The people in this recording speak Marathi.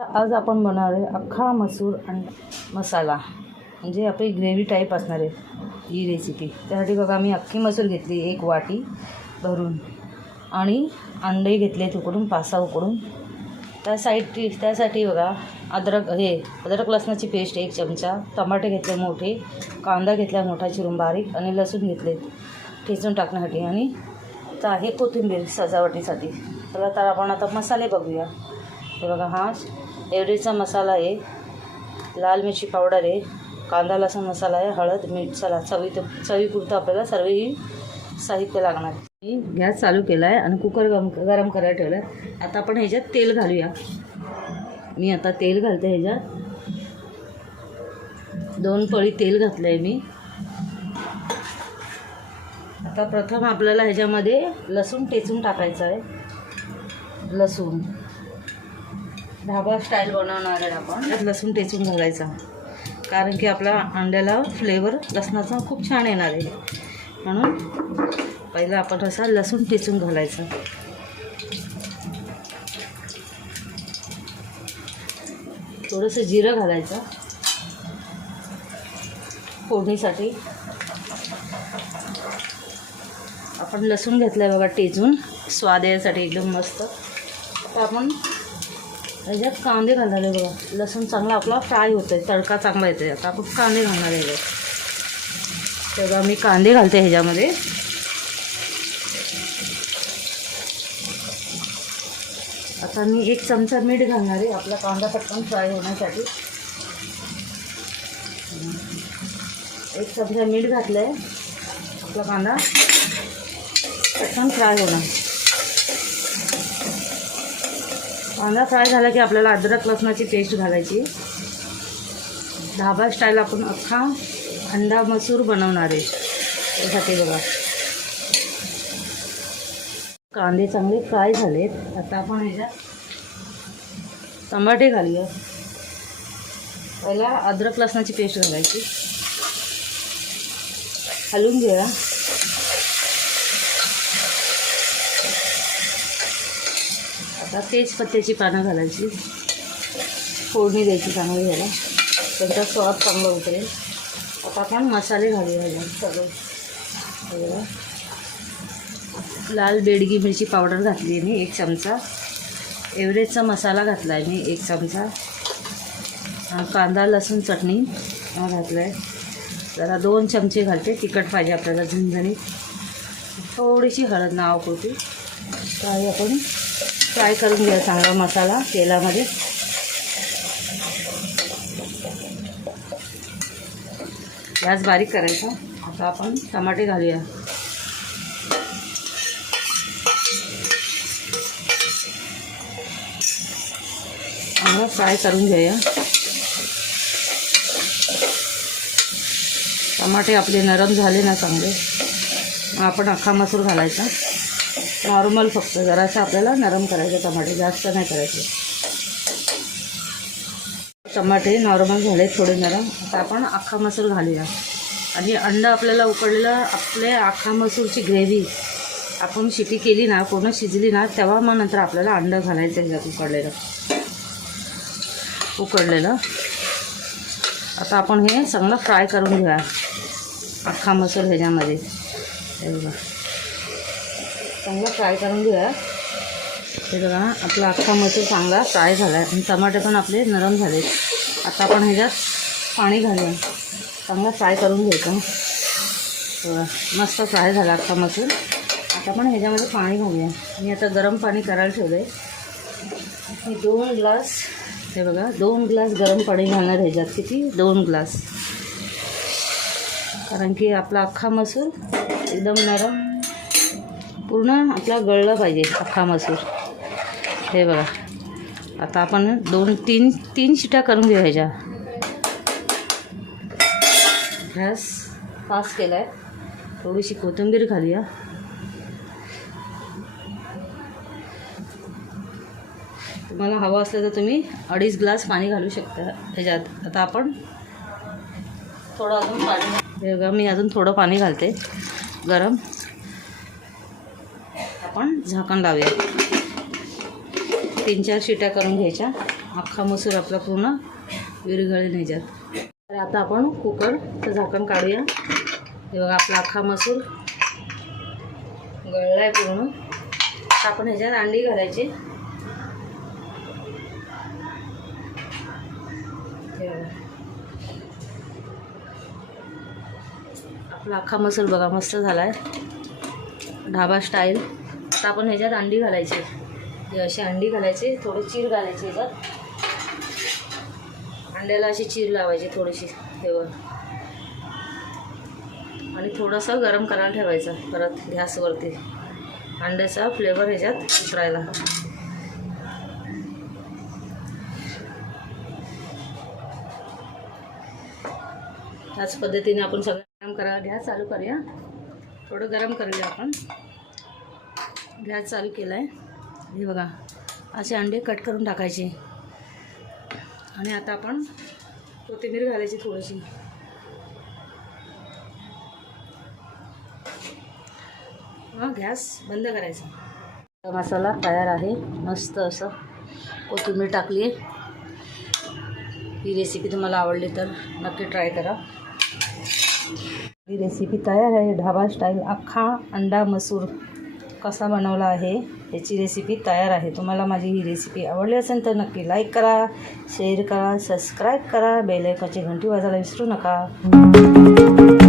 आज आपण बनवणार आहे अख्खा मसूर अंडा मसाला. म्हणजे आपली ग्रेव्ही टाईप असणार आहे ही रेसिपी त्यासाठी बघा मी अख्खी मसूर घेतली एक वाटी भरून आणि अंडे घेतले उकडून पासा उकडून. त्या साईडची त्यासाठी बघा अद्रक हे अद्रक लसणाची पेस्ट एक चमचा टमाटे घेतले मोठे कांदा घेतला मोठा चिरून बारीक आणि लसूण घेतले ठेचून टाकण्यासाठी आणि तर आहे कोथिंबीर सजावटीसाठी. चला तर आपण आता मसाले बघूया. हे बघा हा एवढीचा मसाला आहे. लाल मिरची पावडर आहे. कांदा लसूण मसाला आहे. हळद मीठ चला चवी चवीपुरतं आपल्याला सर्व ही साहित्य लागणार. मी गॅस चालू केला आहे आणि कुकर गरम गरम करायला ठेवला आहे आता आपण ह्याच्यात तेल घालूया. मी आता तेल घालते ह्याच्यात. दोन पळी तेल घातलं आहे मी. आता प्रथम आपल्याला ह्याच्यामध्ये लसूण टेचून टाकायचं आहे. लसूण. ढाबा स्टाईल बनवणार आहे आपण. त्यात लसूण टेचून घालायचा. कारण की आपल्या अंड्याला फ्लेवर लसणाचा खूप छान येणार आहे. म्हणून पहिला आपण असा लसूण टेचून घालायचा. थोडंसं जिरं घालायचं. फोडणीसाठी. आपण लसूण घेतलं आहे बघा टेचून स्वाद यासाठी एकदम मस्त. तर आपण ह्याच्यात कांदे घालणार आहे बघा. लसूण चांगला आपला फ्राय होतो आहे तडका चांगला येतो आता आपण कांदे घालणार आहे ह्याच्यात. तेव्हा मी कांदे घालते ह्याच्यामध्ये. आता मी एक चमचा मीठ घालणार आहे. आपला कांदा पटकन फ्राय होण्यासाठी. एक चमचा मीठ घातलं आहे आपला कांदा पटकन फ्राय होणार. कांदा फ्राय झाला की आपल्याला अद्रक लसणाची पेस्ट घालायची. ढाबा स्टाईल आपण अख्खा अंडा मसूर बनवणार आहे. त्यासाठी बघा. कांदे चांगले फ्राय झालेत. आता आपण ह्याच्यात टमाटे घालूया. पहिला अद्रक लसणाची पेस्ट घालायची. हलवून घेऊया. आता तेजपत्त्याची पानं घालायची. फोडणी द्यायची चांगली घ्यायला त्यांचा स्वाद चांगला उतरेल. आता आपण मसाले घालूया ह्याच्यात सगळे. लाल बेडगी मिरची पावडर घातली आहे मी एक चमचा. एव्हरेजचा मसाला घातला आहे मी एक चमचा. कांदा लसूण चटणी घातला आहे जरा दोन चमचे घालते तिखट पाहिजे आपल्याला झणझणीत. थोडीशी हळद नाव पोटी काही आपण फ्राय करून घ्या चांगला मसाला तेलामध्ये. गॅस बारीक करायचा. आता आपण टमाटे घालूया. चांगला फ्राय करून घेऊया टमाटे आपले नरम झाले ना चांगले. मग आपण अख्खा मसूर घालायचा. नॉर्मल फक्त जरासं आपल्याला नरम करायचं टमाटे जास्त नाही करायचे. टमाटे नॉर्मल झाले थोडे नरम. आता आपण अख्खा मसूर घालूया. आणि अंडं आपल्याला उकडलेलं आपल्या अख्खा मसूरची ग्रेव्ही आपण शिटी केली ना पूर्ण शिजली ना तेव्हा मग नंतर आपल्याला अंड घालायचं ह्याच्यात उकडलेलं. उकडलेलं. आता आपण हे चांगलं फ्राय करून घेऊया. अख्खा मसूर ह्याच्यामध्ये. हे बघा. चांगला फ्राय करून घेऊया. हे बघा आपला अख्खा मसूर चांगला फ्राय झाला आहे आणि टमाटे पण आपले नरम झाले. आता आपण ह्याच्यात पाणी घालूया चांगला फ्राय करून घ्यायचं. मस्त फ्राय झाला अख्खा मसूर. आता आपण ह्याच्यामध्ये पाणी घालूया. मी आता गरम पाणी करायला ठेवलं आहे मी दोन ग्लास हे बघा दोन ग्लास गरम पाणी घालणार ह्याच्यात. किती? दोन ग्लास. कारण की आपला अख्खा मसूर एकदम नरम पूर्ण आपला गळलं पाहिजे अख्खा मसूर. हे बघा. आता आपण दोन तीन तीन शिट्या करून घेऊ ह्याच्या. गॅस फास्ट केला आहे थोडीशी कोथिंबीर घालूया. तुम्हाला हवं असलं तर तुम्ही अडीच ग्लास पाणी घालू शकता ह्याच्यात. आता आपण थोडं अजून पाणी हे बघा मी अजून थोडं पाणी घालते. गरम. आपण झाकण लावूया. तीन चार शिट्या करून घ्यायच्या. अख्खा मसूर आपला पूर्ण विरघळेल ह्याच्यात. तर आता आपण कुकरचं झाकण काढूया. हे बघा आपला अख्खा मसूर गळला आहे पूर्ण आपण ह्याच्यात अंडी घालायची. आपला अख्खा मसूर बघा मस्त झाला आहे ढाबा स्टाईल आता आपण ह्याच्यात अंडी घालायची. हे अशी अंडी घालायची थोडी चीर घालायची ह्याच्यात. अंड्याला अशी चीर लावायची थोडीशी तेव्हा आणि थोडंसं गरम करायला ठेवायचं परत गॅसवरती. अंड्याचा फ्लेवर ह्याच्यात उतरायला. त्याच पद्धतीने आपण सगळं गरम करायला गॅस चालू करूया. थोडं गरम करूया आपण. गॅस चालू केला आहे हे बघा असे अंडे कट करून टाकायचे. आणि आता आपण कोथिंबीर घालायची थोडीशी. मग गॅस बंद करायचा. मसाला तयार आहे. मस्त असं कोथिंबीर टाकली आहे ही रेसिपी तुम्हाला आवडली तर नक्की ट्राय करा. ही रेसिपी तयार आहे. ढाबा स्टाईल अख्खा अंडा मसूर. कसा बनवला आहे याची रेसिपी तयार आहे. तुम्हाला माझी ही रेसिपी आवडली असेल तर नक्की लाईक करा शेअर करा सबस्क्राईब करा. बेलेकाची घंटी वाजायला विसरू नका.